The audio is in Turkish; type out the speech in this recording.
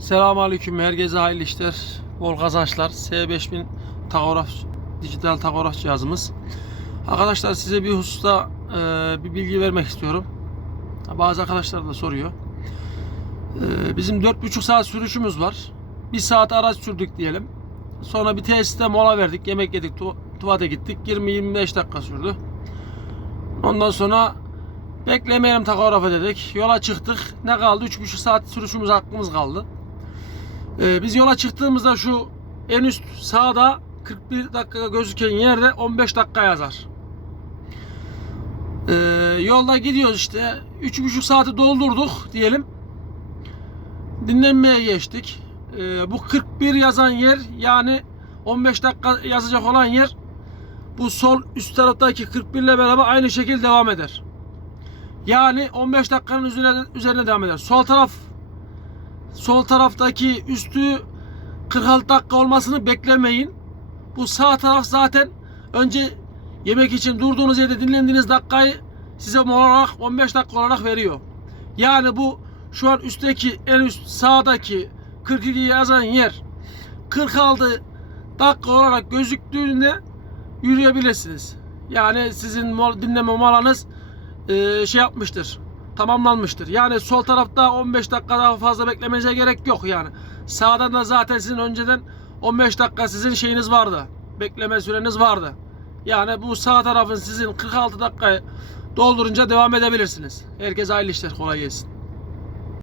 Selamünaleyküm. Herkese hayırlı işler, bol kazançlar. S5000 takograf, dijital takograf cihazımız. Arkadaşlar size bir hususta e, bir bilgi vermek istiyorum. Bazı arkadaşlar da soruyor. E, bizim 4,5 saat sürüşümüz var. Bir saat araç sürdük diyelim. Sonra bir tesiste mola verdik. Yemek yedik, tu- tuvalete gittik. 20-25 dakika sürdü. Ondan sonra beklemeyelim takografa dedik. Yola çıktık. Ne kaldı? 3,5 saat sürüşümüz hakkımız kaldı. Ee, biz yola çıktığımızda şu en üst sağda 41 dakika gözüken yerde 15 dakika yazar. Ee, yolda gidiyoruz işte 3,5 saati doldurduk diyelim. Dinlenmeye geçtik. Ee, bu 41 yazan yer yani 15 dakika yazacak olan yer bu sol üst taraftaki 41 ile beraber aynı şekilde devam eder. Yani 15 dakikanın üzerine, üzerine devam eder. Sol taraf sol taraftaki üstü 46 dakika olmasını beklemeyin. Bu sağ taraf zaten önce yemek için durduğunuz yerde dinlendiğiniz dakikayı size olarak 15 dakika olarak veriyor. Yani bu şu an üstteki en üst sağdaki 42 yazan yer 46 dakika olarak gözüktüğünde yürüyebilirsiniz. Yani sizin dinleme molanız şey yapmıştır. Tamamlanmıştır. Yani sol tarafta 15 dakika daha fazla beklemenize gerek yok yani. Sağdan da zaten sizin önceden 15 dakika sizin şeyiniz vardı. Bekleme süreniz vardı. Yani bu sağ tarafın sizin 46 dakikayı doldurunca devam edebilirsiniz. Herkese hayırlı işler kolay gelsin.